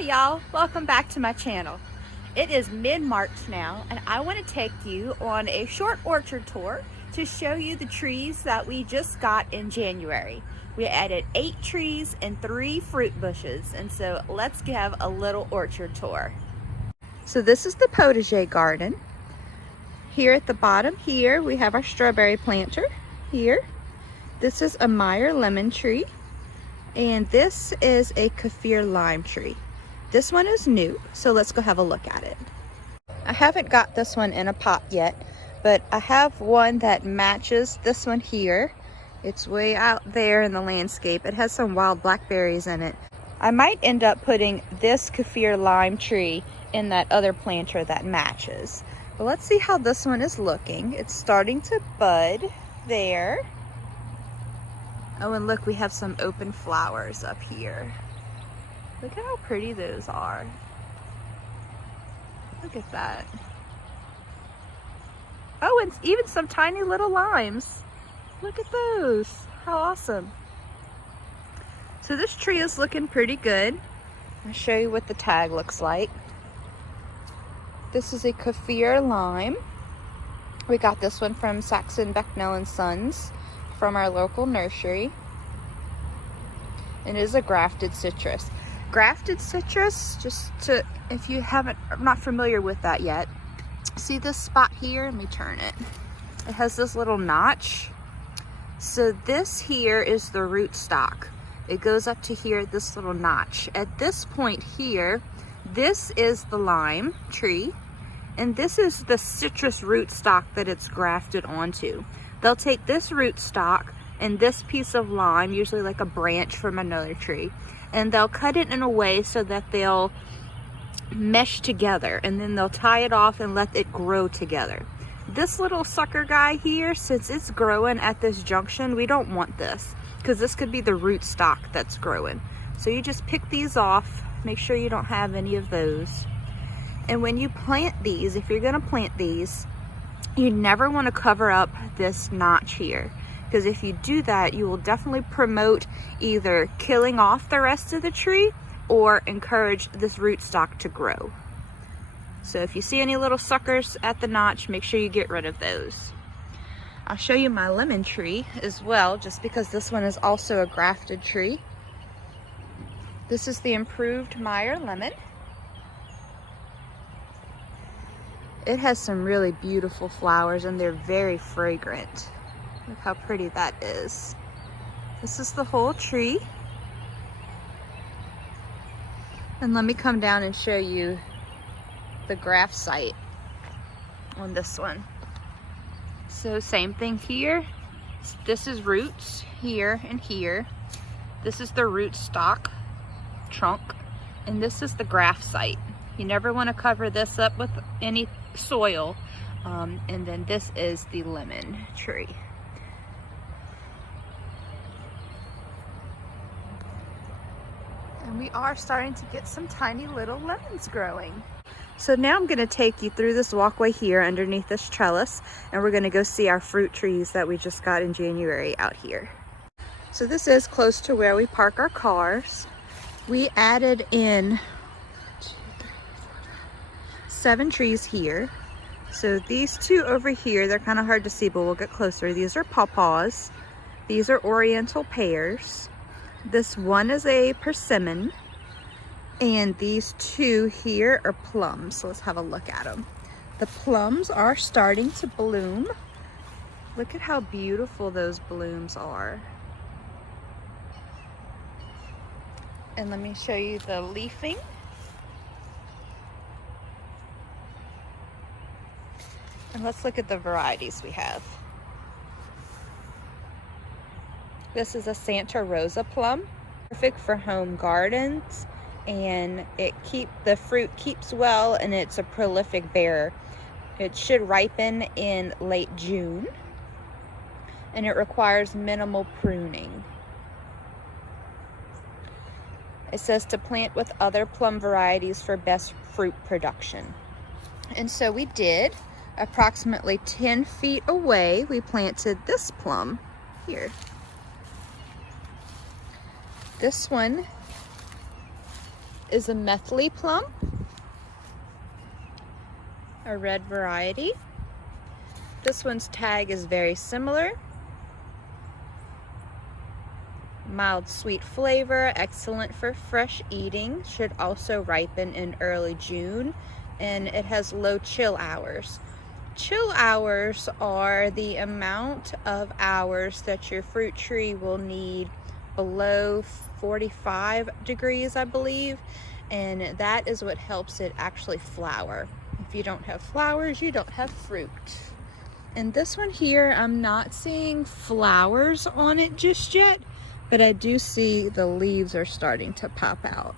Hi y'all, welcome back to my channel. It is mid-March now and I want to take you on a short orchard tour to show you the trees that we just got in January. We added 8 trees and 3 fruit bushes, and so let's give a little orchard tour. So this is the Potager Garden. Here at the bottom here we have our strawberry planter here. This is a Meyer lemon tree, and this is a Kefir Lime tree. This one is new, so let's go have a look at it. I haven't got this one in a pot yet, but I have one that matches this one here. It's way out there in the landscape. It has some wild blackberries in it. I might end up putting this Kefir Lime tree in that other planter that matches. But let's see how this one is looking. It's starting to bud there. Oh, and look, we have some open flowers up here. Look at how pretty those are. Look at that. Oh, and even some tiny little limes. Look at those. How awesome. So this tree is looking pretty good. I'll show you what the tag looks like. This is a Kefir Lime. We got this one from Saxon Becknell & Sons from our local nursery. It is a grafted citrus. Grafted citrus, just to, if you haven't, I'm not familiar with that yet. See this spot here? Let me turn it. It has this little notch. So this here is the root stock. It goes up to here, this little notch. At this point here, this is the lime tree, and this is the citrus root stock that it's grafted onto. They'll take this root stock and this piece of lime, usually like a branch from another tree, and they'll cut it in a way so that they'll mesh together, and then they'll tie it off and let it grow together. This little sucker guy here, since it's growing at this junction, we don't want this because this could be the root stock that's growing. So you just pick these off, make sure you don't have any of those. And when you plant these, if you're gonna plant these, you never want to cover up this notch here, because if you do that, you will definitely promote either killing off the rest of the tree or encourage this root stock to grow. So if you see any little suckers at the notch, make sure you get rid of those. I'll show you my lemon tree as well, just because this one is also a grafted tree. This is the improved Meyer lemon. It has some really beautiful flowers and they're very fragrant. Look how pretty that is. This is the whole tree. And let me come down and show you the graft site on this one. So same thing here. This is roots here and here. This is the root stock trunk, and this is the graft site. You never want to cover this up with any soil. And then this is the lemon tree. And we are starting to get some tiny little lemons growing. So now I'm going to take you through this walkway here underneath this trellis, and we're going to go see our fruit trees that we just got in January out here. So this is close to where we park our cars. We added in 7 trees here. So these 2 over here, they're kind of hard to see, but we'll get closer. These are pawpaws. These are oriental pears. This one is a persimmon. And these 2 here are plums. So let's have a look at them. The plums are starting to bloom. Look at how beautiful those blooms are. And let me show you the leafing. And let's look at the varieties we have. This is a Santa Rosa plum, perfect for home gardens, and the fruit keeps well, and it's a prolific bearer. It should ripen in late June, and it requires minimal pruning. It says to plant with other plum varieties for best fruit production. And so we did. Approximately 10 feet away, we planted this plum here. This one is a methyl plum, a red variety. This one's tag is very similar. Mild sweet flavor, excellent for fresh eating, should also ripen in early June, and it has low chill hours. Chill hours are the amount of hours that your fruit tree will need below 45 degrees, I believe, and that is what helps it actually flower. If you don't have flowers, you don't have fruit. And this one here, I'm not seeing flowers on it just yet, but I do see the leaves are starting to pop out.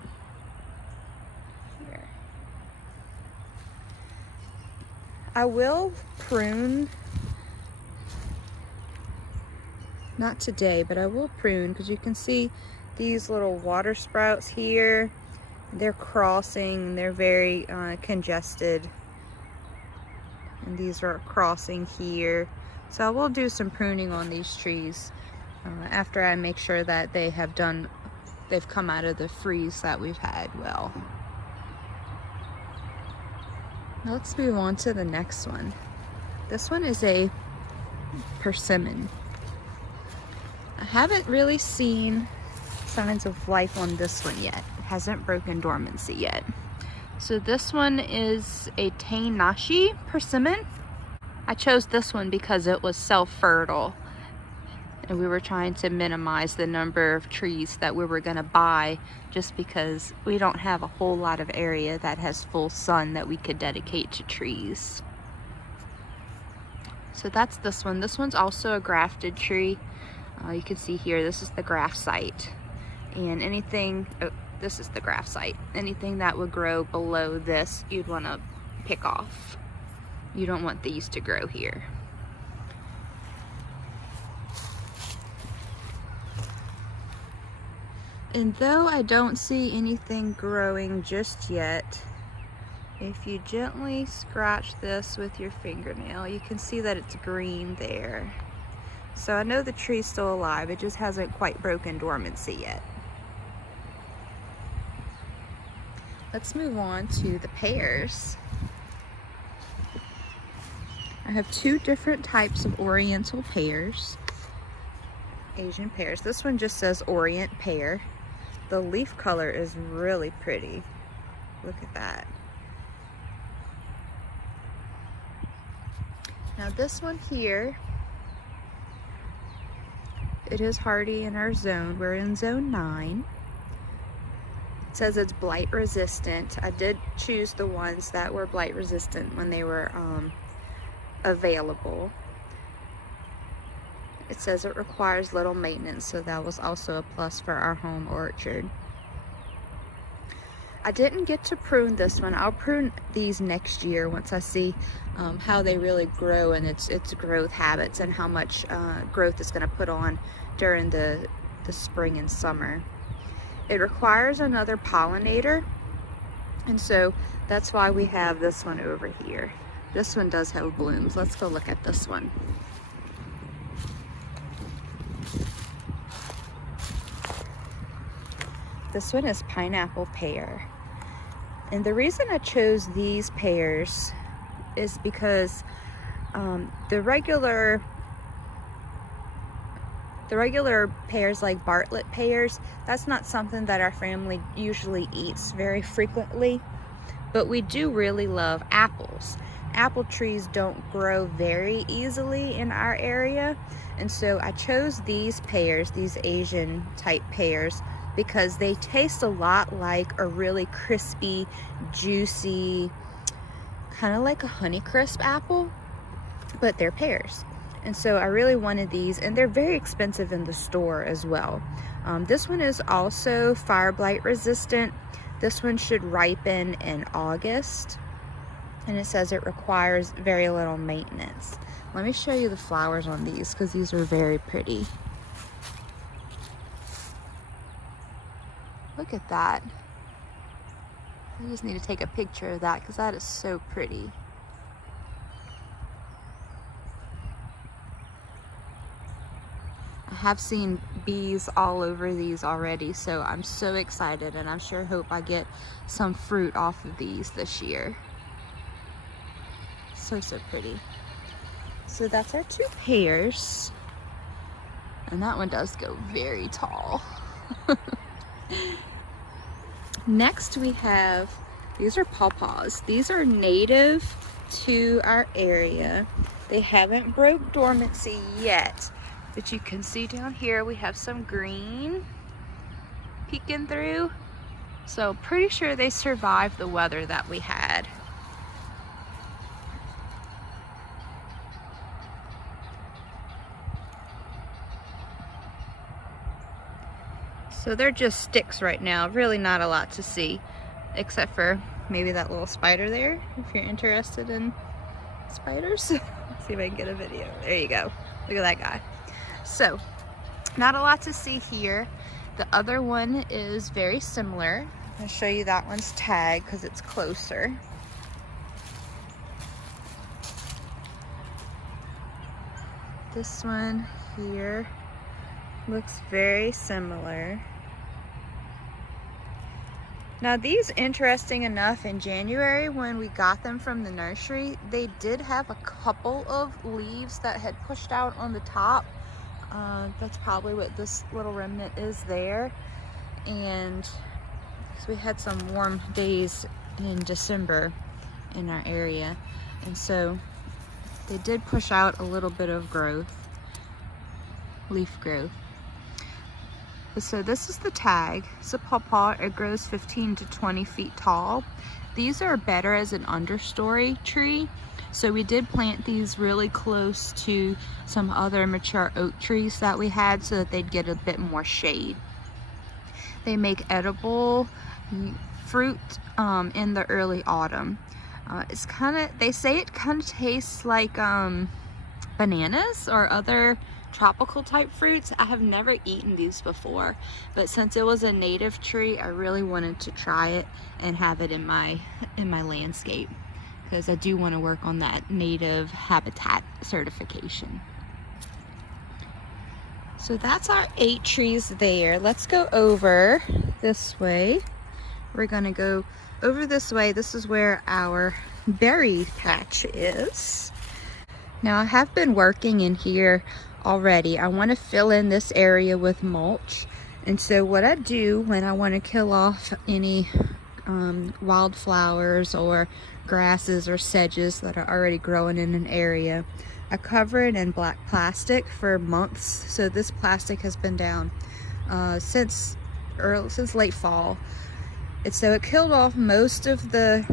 Here. I will prune, not today, but I will prune because you can see these little water sprouts here. They're crossing, they're very congested. And these are crossing here. So I will do some pruning on these trees after I make sure that they've come out of the freeze that we've had well. Now let's move on to the next one. This one is a persimmon. I haven't really seen signs of life on this one yet. It hasn't broken dormancy yet. So this one is a Tanashi Persimmon. I chose this one because it was self-fertile, and we were trying to minimize the number of trees that we were going to buy, just because we don't have a whole lot of area that has full sun that we could dedicate to trees. So that's this one. This one's also a grafted tree. You can see here, this is the graft site, and anything, this is the graft site. Anything that would grow below this, you'd want to pick off. You don't want these to grow here. And though I don't see anything growing just yet, if you gently scratch this with your fingernail, you can see that it's green there. So I know the tree's still alive, it just hasn't quite broken dormancy yet. Let's move on to the pears. I have two different types of oriental pears, Asian pears. This one just says Orient pear. The leaf color is really pretty. Look at that. Now this one here, it is hardy in our zone. We're in zone 9. It says it's blight resistant. I did choose the ones that were blight resistant when they were available. It says it requires little maintenance, so that was also a plus for our home orchard. I didn't get to prune this one. I'll prune these next year once I see how they really grow and its growth habits, and how much growth it's going to put on during the spring and summer. It requires another pollinator, and so that's why we have this one over here. This one does have blooms. Let's go look at this one. This one is pineapple pear. And the reason I chose these pears is because the regular pears like Bartlett pears, that's not something that our family usually eats very frequently. But we do really love apples. Apple trees don't grow very easily in our area. And so I chose these pears, these Asian type pears, because they taste a lot like a really crispy, juicy, kind of like a Honeycrisp apple, but they're pears. And so I really wanted these, and they're very expensive in the store as well. This one is also fire blight resistant. This one should ripen in August, and it says it requires very little maintenance. Let me show you the flowers on these, because these are very pretty. Look at that. I just need to take a picture of that because that is so pretty. I have seen bees all over these already, so I'm so excited, and I sure hope I get some fruit off of these this year. So pretty. So that's our 2 pears, and that one does go very tall. Next we have, these are pawpaws. These are native to our area. They haven't broke dormancy yet, but you can see down here we have some green peeking through. So pretty sure they survived the weather that we had. So they're just sticks right now, really not a lot to see, except for maybe that little spider there, if you're interested in spiders. Let's see if I can get a video. There you go. Look at that guy. So, not a lot to see here. The other one is very similar. I'll show you that one's tag because it's closer. This one here looks very similar. Now these, interesting enough, in January when we got them from the nursery, they did have a couple of leaves that had pushed out on the top. That's probably what this little remnant is there. And so we had some warm days in December in our area, and so they did push out a little bit of growth, leaf growth. So this is the tag. It's a pawpaw. It grows 15 to 20 feet tall. These are better as an understory tree. So we did plant these really close to some other mature oak trees that we had so that they'd get a bit more shade. They make edible fruit in the early autumn. It's kind of, they say it kind of tastes like bananas or other tropical type fruits. I have never eaten these before, but since it was a native tree, I really wanted to try it and have it in my landscape, because I do want to work on that native habitat certification. So that's our 8 trees there. Let's go over this way. We're gonna go over this way. This is where our berry patch is. Now I have been working in here already. I want to fill in this area with mulch, and so what I do when I want to kill off any wildflowers or grasses or sedges that are already growing in an area, I cover it in black plastic for months. So this plastic has been down since late fall, and so it killed off most of the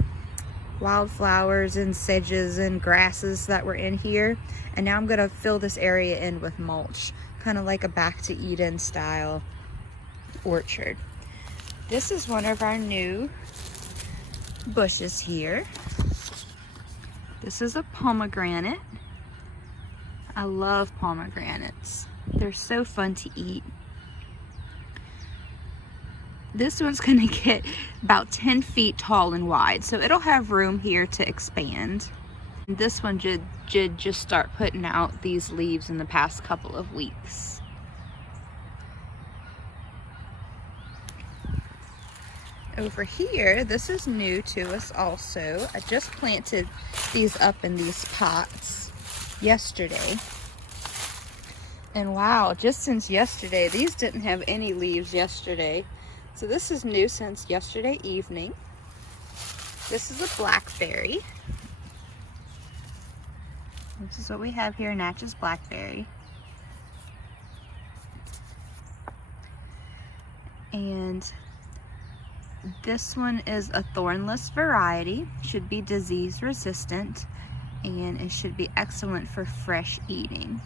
wildflowers and sedges and grasses that were in here, and now I'm gonna fill this area in with mulch, kind of like a back to Eden style orchard. This is one of our new bushes here. This is a pomegranate. I love pomegranates. They're so fun to eat. This one's gonna get about 10 feet tall and wide, so it'll have room here to expand. And this one did just start putting out these leaves in the past couple of weeks. Over here, this is new to us also. I just planted these up in these pots yesterday. And wow, just since yesterday, these didn't have any leaves yesterday. So this is new since yesterday evening. This is a blackberry. This is what we have here, Natchez Blackberry. And this one is a thornless variety, should be disease resistant, and it should be excellent for fresh eating.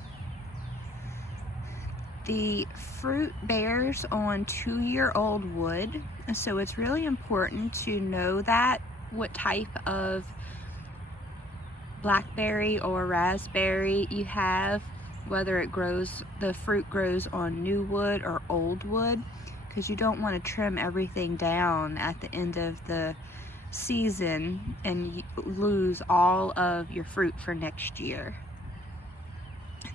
The fruit bears on 2-year-old wood, so it's really important to know that, what type of blackberry or raspberry you have, whether it grows, the fruit grows on new wood or old wood, because you don't want to trim everything down at the end of the season and lose all of your fruit for next year.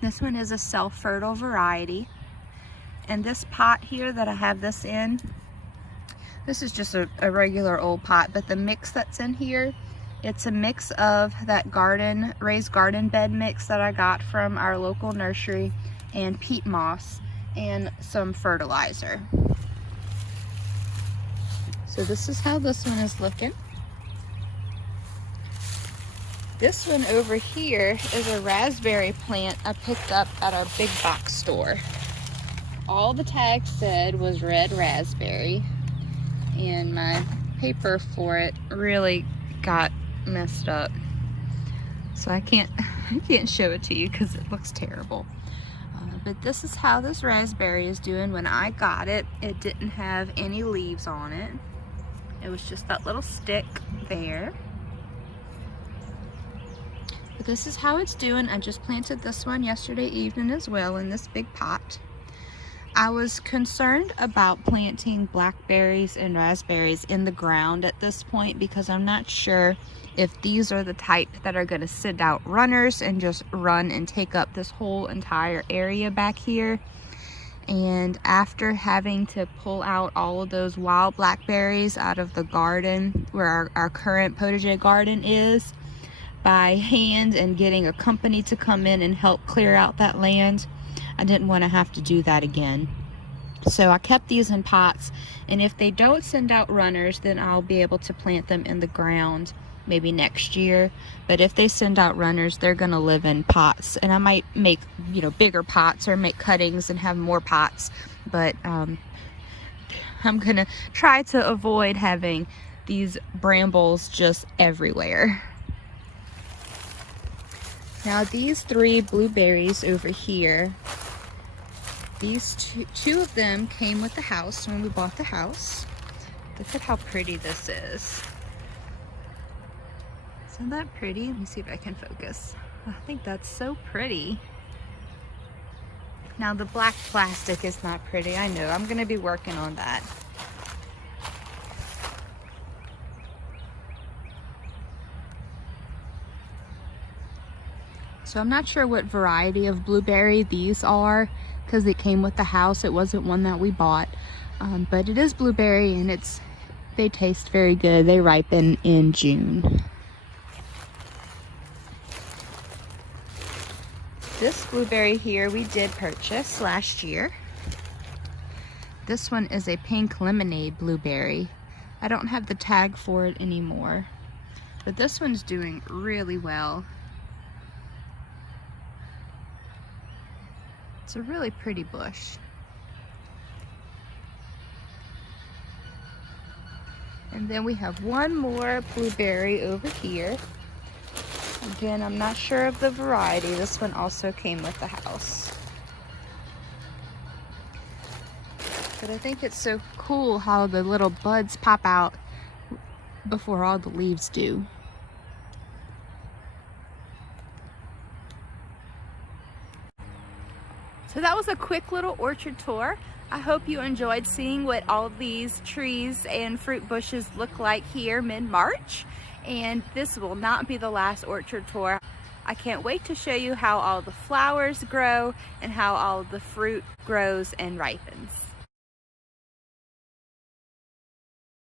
This one is a self-fertile variety. And this pot here that I have this in, this is just a regular old pot, but the mix that's in here, it's a mix of that raised garden bed mix that I got from our local nursery, and peat moss and some fertilizer. So this is how this one is looking. This one over here is a raspberry plant I picked up at our big box store. All the tags said was red raspberry, and my paper for it really got messed up. So I can't show it to you because it looks terrible. But this is how this raspberry is doing. When I got it, it didn't have any leaves on it. It was just that little stick there. But this is how it's doing. I just planted this one yesterday evening as well in this big pot. I was concerned about planting blackberries and raspberries in the ground at this point because I'm not sure if these are the type that are going to send out runners and just run and take up this whole entire area back here. And after having to pull out all of those wild blackberries out of the garden where our current potager garden is by hand, and getting a company to come in and help clear out that land, I didn't want to have to do that again. So I kept these in pots, and if they don't send out runners, then I'll be able to plant them in the ground maybe next year. But if they send out runners, they're going to live in pots, and I might make, you know, bigger pots or make cuttings and have more pots. But I'm going to try to avoid having these brambles just everywhere. Now these 3 blueberries over here, these two of them came with the house when we bought the house. Look at how pretty this is. Isn't that pretty? Let me see if I can focus. I think that's so pretty. Now the black plastic is not pretty, I know. I'm gonna be working on that. So I'm not sure what variety of blueberry these are because it came with the house. It wasn't one that we bought, but it is blueberry, and they taste very good. They ripen in June. This blueberry here we did purchase last year. This one is a pink lemonade blueberry. I don't have the tag for it anymore, but this one's doing really well. It's a really pretty bush. And then we have one more blueberry over here. Again, I'm not sure of the variety. This one also came with the house. But I think it's so cool how the little buds pop out before all the leaves do. So that was a quick little orchard tour. I hope you enjoyed seeing what all of these trees and fruit bushes look like here mid-March. And this will not be the last orchard tour. I can't wait to show you how all the flowers grow and how all of the fruit grows and ripens.